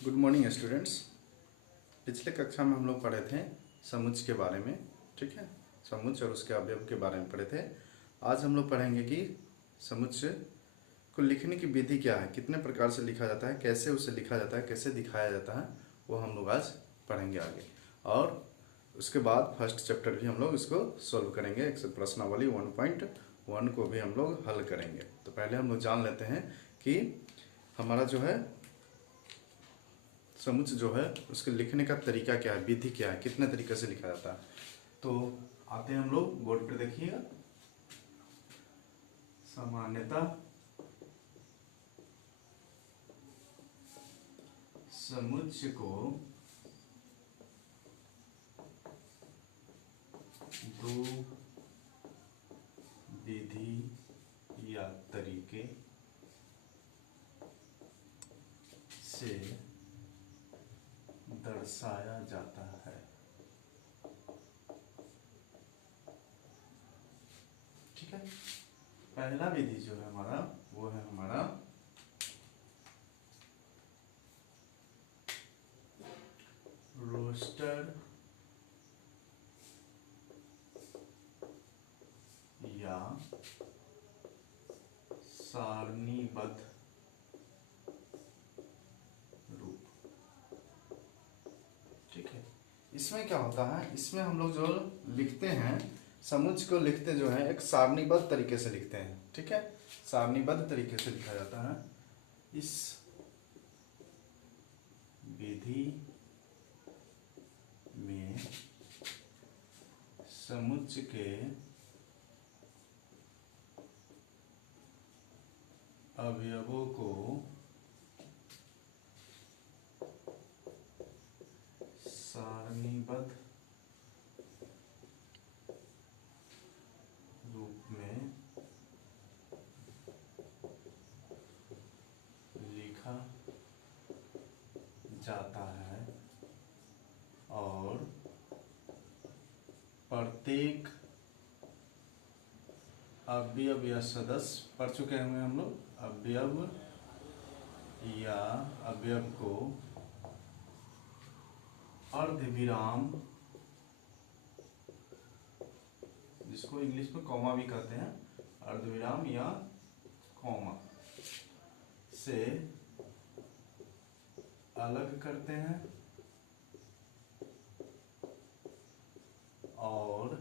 Good morning students. पिछले कक्षा में हम लोग पढ़े थे समुच्चय के बारे में। ठीक है, समुच्चय और उसके अवयव के बारे में पढ़े थे। आज हम लोग पढ़ेंगे कि समुच्चय को लिखने की विधि क्या है, कितने प्रकार से लिखा जाता है, कैसे उसे लिखा जाता है, कैसे दिखाया जाता है, वो हम लोग आज पढ़ेंगे आगे। और उसके बाद फर्स्ट चैप्टर भी हम लोग इसको सॉल्व करेंगे। एक प्रश्नावली 1.1 को भी हम लोग हल करेंगे। तो पहले हम लोग जान लेते हैं कि हमारा जो है समुच्चय जो है उसके लिखने का तरीका क्या है, विधि क्या है, कितने तरीके से लिखा जाता है। तो आते हैं हम लोग बोर्ड पे, देखिएगा। सामान्यतः समुच्चय को दो विधि या तरीके से दर्शाया जाता है। ठीक है, पहला विधि जो है हमारा वो है हमारा रोस्टर या सारणीबद्ध रूप। ठीक है, इसमें क्या होता है, इसमें हम लोग जो लिखते हैं समुच्चय को लिखते जो है एक सारणीबद्ध तरीके से लिखते हैं। ठीक है, सारणीबद्ध तरीके से लिखा जाता है। इस विधि में समुच्चय के अवयवों को सारणीबद्ध रूप में लिखा जाता है और प्रत्येक अवयव या सदस्य, पढ़ चुके हैं हम लोग, अवयव या अवयव को अर्धविराम, जिसको इंग्लिश में कॉमा भी कहते हैं, अर्धविराम या कॉमा से अलग करते हैं और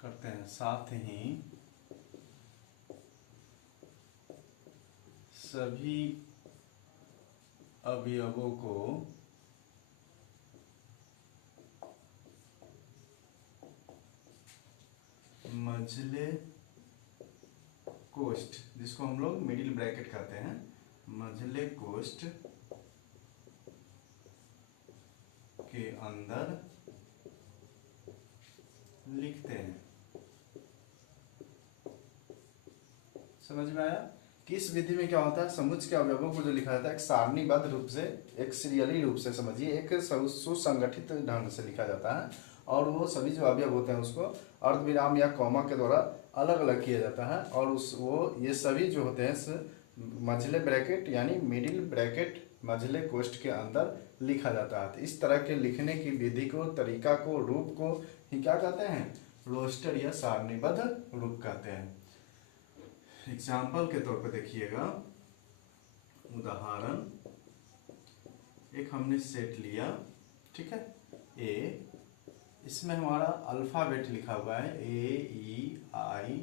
करते हैं, साथ ही सभी अवयवों को मझले कोष्ठ, जिसको हम लोग मिडिल ब्रैकेट कहते हैं, मझले कोष्ठ के अंदर लिखते हैं। समझ में आया कि इस विधि में क्या होता है, समुच्चय के अवयवों को जो लिखा जाता है एक सारणीबद्ध रूप से, एक सीरियली रूप से, समझिए एक सुसंगठित ढंग से लिखा जाता है। और वो सभी जो अवयव होते हैं उसको अर्धविराम या कॉमा के द्वारा अलग अलग किया जाता है। और ये सभी जो होते हैं मझले ब्रैकेट यानी मिडिल ब्रैकेट, मझले कोष्ठ के अंदर लिखा जाता है। तो इस तरह के लिखने की विधि को, तरीका को, रूप को ही क्या कहते हैं, रोस्टर या सारणीबद्ध रूप कहते हैं। एग्जाम्पल के तौर पे देखिएगा, उदाहरण एक हमने सेट लिया। ठीक है, ए, इसमें हमारा अल्फाबेट लिखा हुआ है AEIOU।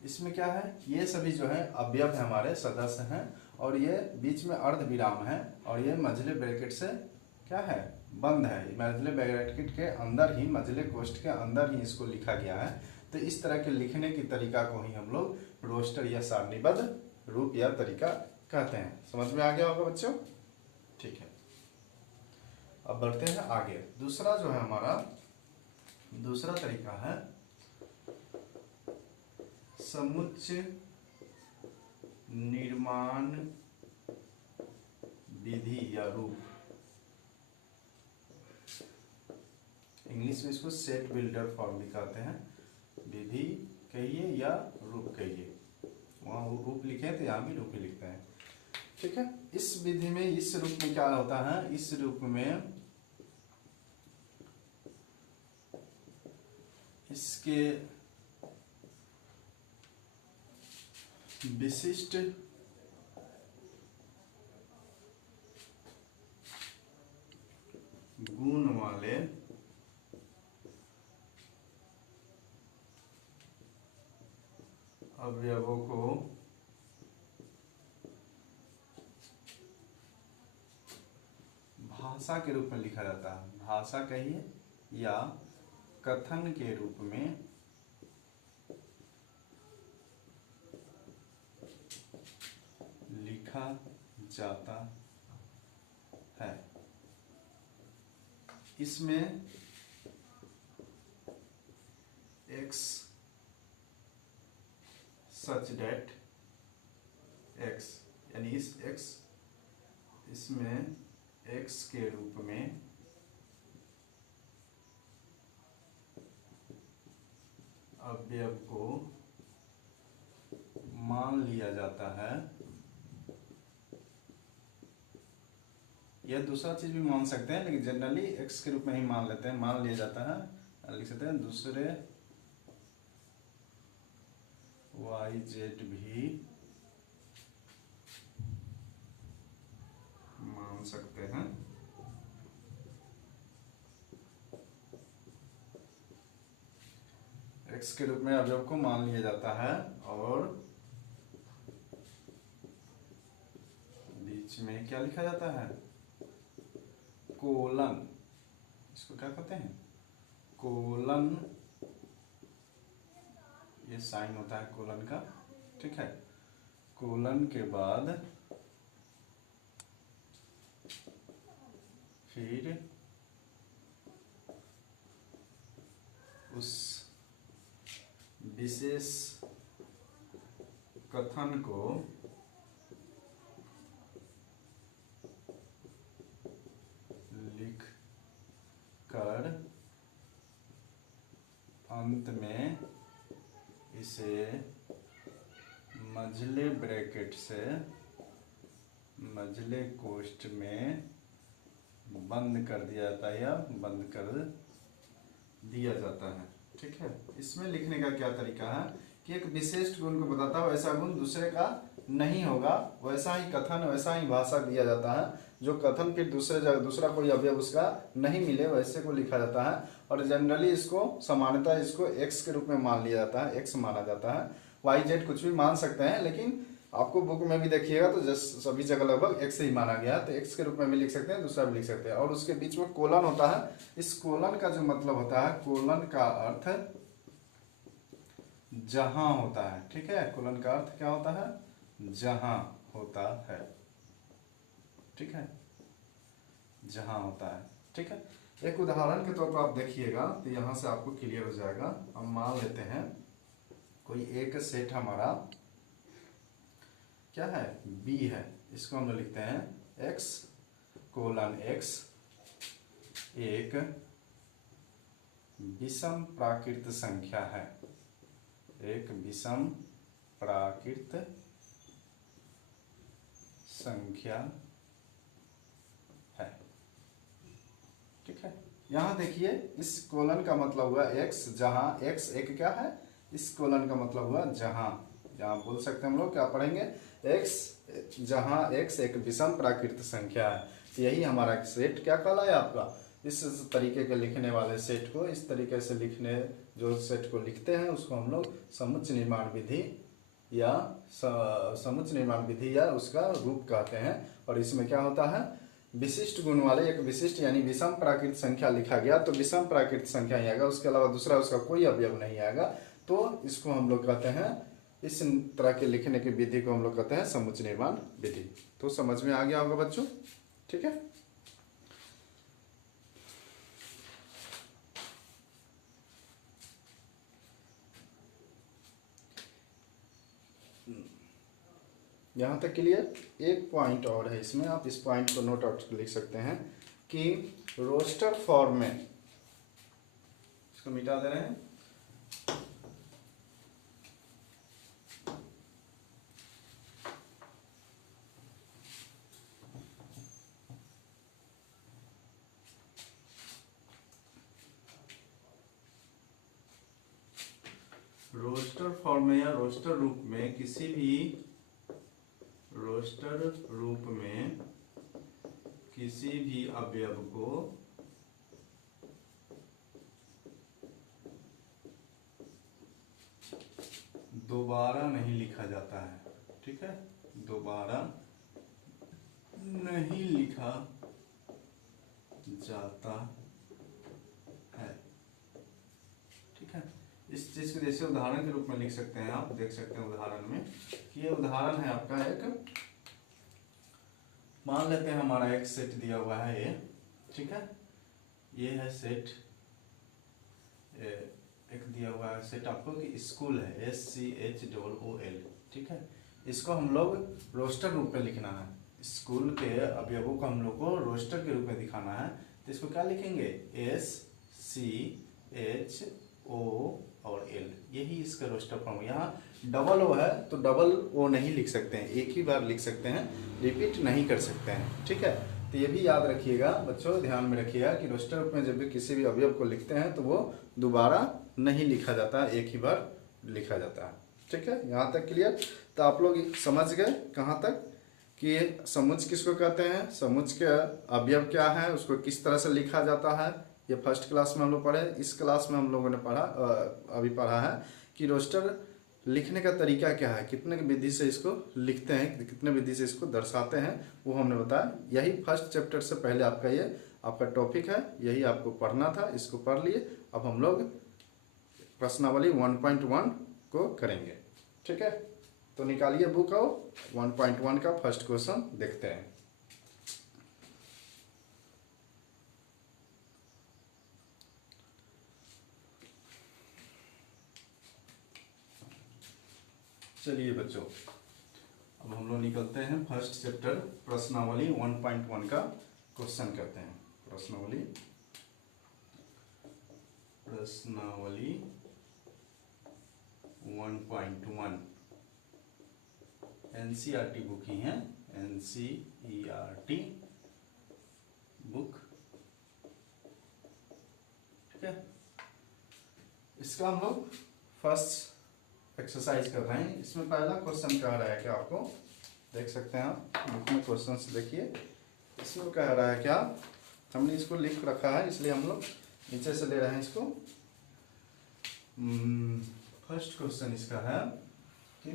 इसमें क्या है, ये सभी जो है अवयव है, हमारे सदस्य हैं, और ये बीच में अर्धविराम है, और ये मझले ब्रैकेट से क्या है, बंद है। मझले ब्रैकेट के अंदर ही, मझले कोष्ठ के अंदर ही इसको लिखा गया है। तो इस तरह के लिखने की तरीका को ही हम लोग रोस्टर या सारणीबद्ध रूप या तरीका कहते हैं। समझ में आ गया होगा बच्चों? ठीक है, अब बढ़ते हैं आगे। दूसरा जो है हमारा, दूसरा तरीका है समुच्चय निर्माण विधि या रूप। इंग्लिश में इसको सेट बिल्डर फॉर्म भी कहते हैं। विधि कहिए या रूप कहिए, वहाँ रूप लिखे तो यहाँ भी रूप ही लिखते हैं। ठीक है। इस विधि में इस रूप में क्या होता है, इस रूप में इसके विशिष्ट गुण वाले अवयवों को भाषा के रूप में लिखा जाता है। भाषा कहिए या कथन के रूप में लिखा जाता है। इसमें x सच डेट x यानी इस x इसमें x के रूप में अवयव को मान लिया जाता है। यह दूसरा चीज भी मान सकते हैं, लेकिन जनरली x के रूप में ही मान लेते हैं, मान लिया जाता है। लिख सकते हैं दूसरे y z भी मान सकते हैं। x के रूप में अवयव को मान लिया जाता है और बीच में क्या लिखा जाता है, कोलन। इसको क्या कहते हैं, कोलन। ये साइन होता है कोलन का, ठीक है। कोलन के बाद फिर उस विशेष कथन को लिख कर अंत में इसे मझले ब्रैकेट से मझले कोष्ठ में बंद कर दिया जाता है या बंद कर दिया जाता है, ठीक है। इसमें लिखने का क्या तरीका है कि एक विशिष्ट गुण को बताता है, वैसा गुण दूसरे का नहीं होगा, वैसा ही कथन वैसा ही भाषा दिया जाता है। जो कथन फिर दूसरे जगह दूसरा कोई अवयव उसका नहीं मिले वैसे को लिखा जाता है। और जनरली इसको सामान्यतः इसको x के रूप में मान लिया जाता है, x माना जाता है। y z कुछ भी मान सकते हैं, लेकिन आपको बुक में भी देखिएगा तो जस्ट सभी जगह लगभग x ही माना गया है। तो x के रूप में भी लिख सकते हैं, दूसरा भी लिख सकते हैं। और उसके बीच में कोलन होता है। इस कोलन का जो मतलब होता है, कोलन का अर्थ जहां होता है, ठीक है। कोलन का अर्थ क्या होता है, जहां होता है, ठीक है, जहां होता है, ठीक है। एक उदाहरण के तौर पर आप देखिएगा तो यहां से आपको क्लियर हो जाएगा। हम मान लेते हैं कोई एक सेट हमारा क्या है, b है। इसको हम लोग लिखते हैं x कोलन x एक विषम प्राकृत संख्या है, एक विषम प्राकृत संख्या है, ठीक है। यहां देखिए इस कोलन का मतलब हुआ x, जहां x एक क्या है, इस कोलन का मतलब हुआ जहां। जहां बोल सकते हैं हम लोग क्या पढ़ेंगे, x जहां x एक विषम प्राकृत संख्या है। यही हमारा सेट क्या कहलाया आपका, इस तरीके के लिखने वाले सेट को, इस तरीके से लिखने जो सेट को लिखते हैं उसको हम लोग समुच्चय निर्माण विधि या समुच्चय निर्माण विधि या उसका रूप कहते हैं। और इसमें क्या होता है, विशिष्ट गुण वाले एक विशिष्ट यानी विषम प्राकृत संख्या लिखा गया तो विषम प्राकृत संख्या ही आएगा, उसके अलावा दूसरा उसका कोई अवयव नहीं आएगा। तो इसको हम लोग कहते हैं, इस तरह के लिखने की विधि को हम लोग कहते हैं समुच्चय निर्माण विधि। तो समझ में आ गया होगा बच्चों, ठीक है। यहाँ तक क्लियर। एक पॉइंट और है इसमें, आप इस पॉइंट को नोट आउट लिख सकते हैं कि रोस्टर फॉर्म में, इसको मिटा दे रहे हैं, रोस्टर फॉर्म में या रोस्टर रूप में किसी भी रोस्टर रूप में किसी भी अवयव को दोबारा नहीं लिखा जाता है। ठीक है, दोबारा नहीं लिखा जाता है। ठीक है, इस चीज को जैसे उदाहरण के रूप में लिख सकते हैं, आप देख सकते हैं उदाहरण में कि ये उदाहरण है आपका एक, मान लेते हैं हमारा एक सेट दिया हुआ है ये। ठीक है, ये है सेट, एक दिया हुआ है सेट आपको कि स्कूल है, SCHOOL। ठीक है, इसको हम लोग रोस्टर रूप में लिखना है। स्कूल के अवयवों को हम लोग को रोस्टर के रूप में दिखाना है, तो इसको क्या लिखेंगे, SCHOOL, यही इसका रोस्टर फॉर्म। यहाँ डबल ओ है तो डबल ओ नहीं लिख सकते हैं, एक ही बार लिख सकते हैं, रिपीट नहीं कर सकते हैं। ठीक है, तो ये भी याद रखिएगा बच्चों, ध्यान में रखिएगा कि रोस्टर रूप में जब भी किसी भी अवयव को लिखते हैं तो वो दोबारा नहीं लिखा जाता, एक ही बार लिखा जाता है। ठीक है, यहाँ तक क्लियर। तो आप लोग समझ गए कहाँ तक कि समुच्च किसको कहते हैं, समुच्च के अवयव क्या है, उसको किस तरह से लिखा जाता है। ये फर्स्ट क्लास में हम लोग पढ़े। इस क्लास में हम लोगों ने अभी पढ़ा है कि रोस्टर लिखने का तरीका क्या है, कितने विधि से इसको लिखते हैं, कितने विधि से इसको दर्शाते हैं, वो हमने बताया। यही फर्स्ट चैप्टर से पहले आपका ये आपका टॉपिक है, यही आपको पढ़ना था, इसको पढ़ लिए। अब हम लोग प्रश्नावली 1.1 को करेंगे। ठीक है, तो निकालिए बुक और 1.1 का फर्स्ट क्वेश्चन देखते हैं। चलिए बच्चों, अब हम लोग निकलते हैं फर्स्ट चैप्टर प्रश्नावली 1.1 का क्वेश्चन करते हैं। प्रश्नावली 1.1 NCERT बुक ही है, NCERT बुक। ठीक है, इसका हम लोग फर्स्ट एक्सरसाइज कर रहे हैं। इसमें पहला क्वेश्चन कह रहा है कि आपको देख सकते हैं आप बुक में क्वेश्चंस देखिए। इसमें कह रहा है क्या, हमने इसको लिख रखा है इसलिए हम लोग नीचे से ले रहे हैं इसको। फर्स्ट क्वेश्चन इसका है कि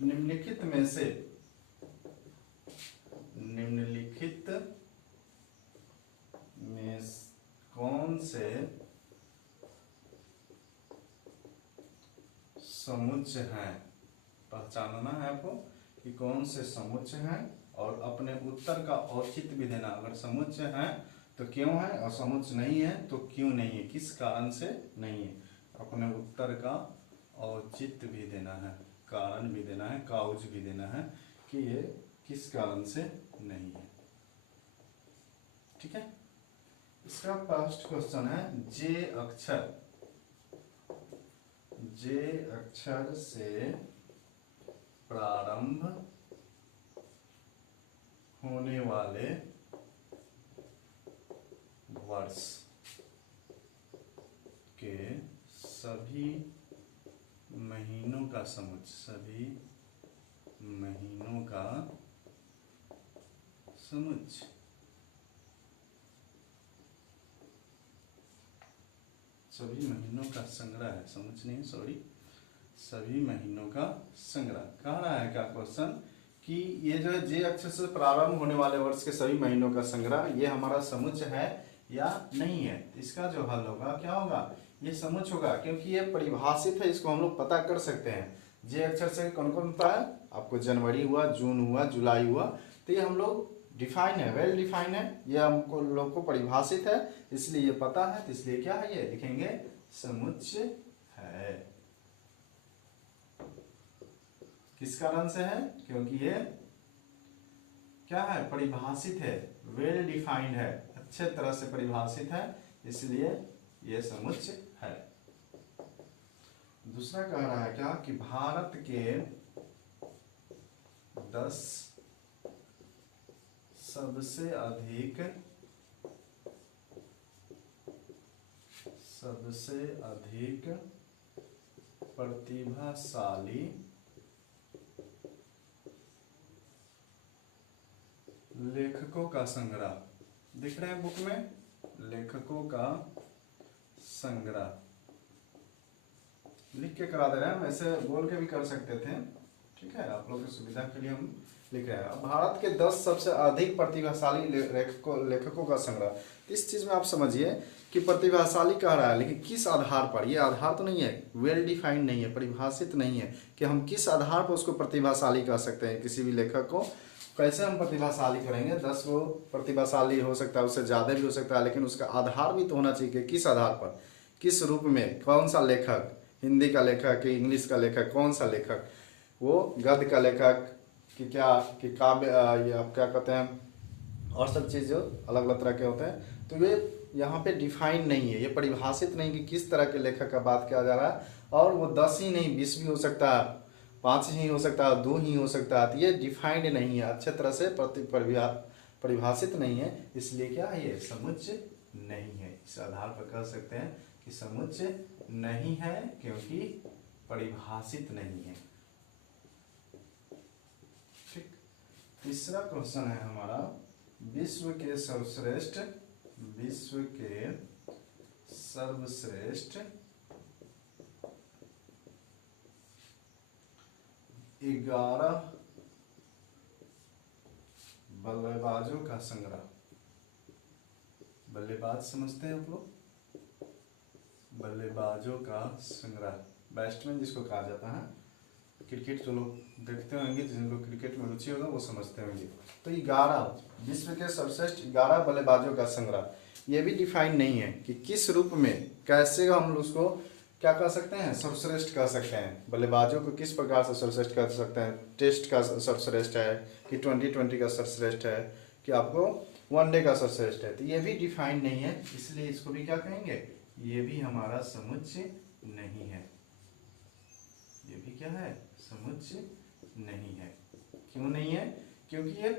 निम्नलिखित में कौन से समुच्च हैं, पहचानना है आपको कि कौन से समुच्च हैं और अपने उत्तर का औचित्य भी देना। अगर समुच्च है तो क्यों है, और समुच्च नहीं है तो क्यों नहीं है, किस कारण से नहीं है। अपने उत्तर का औचित्य भी देना है, कारण भी देना है, काउज भी देना है कि ये किस कारण से नहीं है। ठीक है, इसका फर्स्ट क्वेश्चन है जे अक्षर से प्रारंभ होने वाले वर्ष के सभी महीनों का समुच्चय, सभी महीनों का समुच्चय। सभी महीनों का संग्रह है, समुच्चय नहीं, सॉरी, सभी महीनों का संग्रह। कह रहा है क्या क्वेश्चन कि ये जो है जे अक्षर से प्रारंभ होने वाले वर्ष के सभी महीनों का संग्रह, ये हमारा समुच्चय है या नहीं है। इसका जो हल होगा क्या होगा, ये समुच्चय होगा, क्योंकि ये परिभाषित है, इसको हम लोग पता कर सकते हैं। जे अक्षर से कौन कौन होता है, आपको जनवरी हुआ, जून हुआ, जुलाई हुआ, तो ये हम लोग डिफाइन है, वेल डिफाइन है, ये हमको लोग को परिभाषित है, इसलिए ये पता है, तो इसलिए क्या है, ये लिखेंगे समुच्चय है। किस कारण से है, क्योंकि ये क्या है, परिभाषित है, वेल डिफाइंड है, अच्छे तरह से परिभाषित है, इसलिए ये समुच्चय है। दूसरा कह रहा है क्या कि भारत के 10 सबसे अधिक प्रतिभाशाली लेखकों का संग्रह। दिख रहे हैं बुक में, लेखकों का संग्रह लिख के करा दे रहे हैं, वैसे बोल के भी कर सकते थे, ठीक है, आप लोगों की सुविधा के लिए हम लिख रहे हैं। भारत के 10 सबसे अधिक प्रतिभाशाली लेखकों का संग्रह। इस चीज में आप समझिए कि प्रतिभाशाली कह रहा है, लेकिन किस आधार पर, ये आधार तो नहीं है, वेल डिफाइंड नहीं है, परिभाषित नहीं है कि हम किस आधार पर उसको प्रतिभाशाली कह सकते हैं। किसी भी लेखक को कैसे हम प्रतिभाशाली करेंगे? 10 वो प्रतिभाशाली हो सकता है, उससे ज़्यादा भी हो सकता है, लेकिन उसका आधार भी तो होना चाहिए कि किस आधार पर, किस रूप में, कौन सा लेखक, हिंदी का लेखक कि इंग्लिश का लेखक, कौन सा लेखक, वो गद्य का लेखक कि क्या, कि काव्य, ये आप क्या कहते हैं, और सब चीज़ जो अलग अलग तरह के होते हैं। तो ये यहाँ पे डिफाइन नहीं है, ये परिभाषित नहीं कि किस तरह के लेखक का बात किया जा रहा है। और वो 10 ही नहीं, 20 भी हो सकता है, 5 ही हो सकता है, 2 ही हो सकता है। तो ये डिफाइंड नहीं है, अच्छे तरह से परिभाषित नहीं है, इसलिए क्या है, ये समुच्चय नहीं है। इस आधार पर कह सकते हैं कि समुच्चय नहीं है, क्योंकि परिभाषित नहीं है। ठीक, तीसरा क्वेश्चन है हमारा, विश्व के सर्वश्रेष्ठ 11 बल्लेबाजों का संग्रह। बल्लेबाज समझते हैं आप लोग, बल्लेबाजों का संग्रह, बैट्समैन जिसको कहा जाता है। क्रिकेट जो लोग देखते होंगे, जिनको क्रिकेट में रुचि होगा वो समझते होंगे। तो 11 विश्व के सर्वश्रेष्ठ 11 बल्लेबाजों का संग्रह, ये भी डिफाइन नहीं है कि किस रूप में, कैसे हम उसको क्या कह सकते हैं, सर्वश्रेष्ठ कह सकते हैं। बल्लेबाजों को किस प्रकार से सर्वश्रेष्ठ कह सकते हैं? टेस्ट का सर्वश्रेष्ठ है कि 2020 का सर्वश्रेष्ठ है कि आपको वनडे का सर्वश्रेष्ठ है? तो ये भी डिफाइन नहीं है, इसलिए इसको भी क्या कहेंगे, ये भी हमारा समुच्चय नहीं है। ये भी क्या है, समुच्चय नहीं है। क्यों नहीं है? क्योंकि ये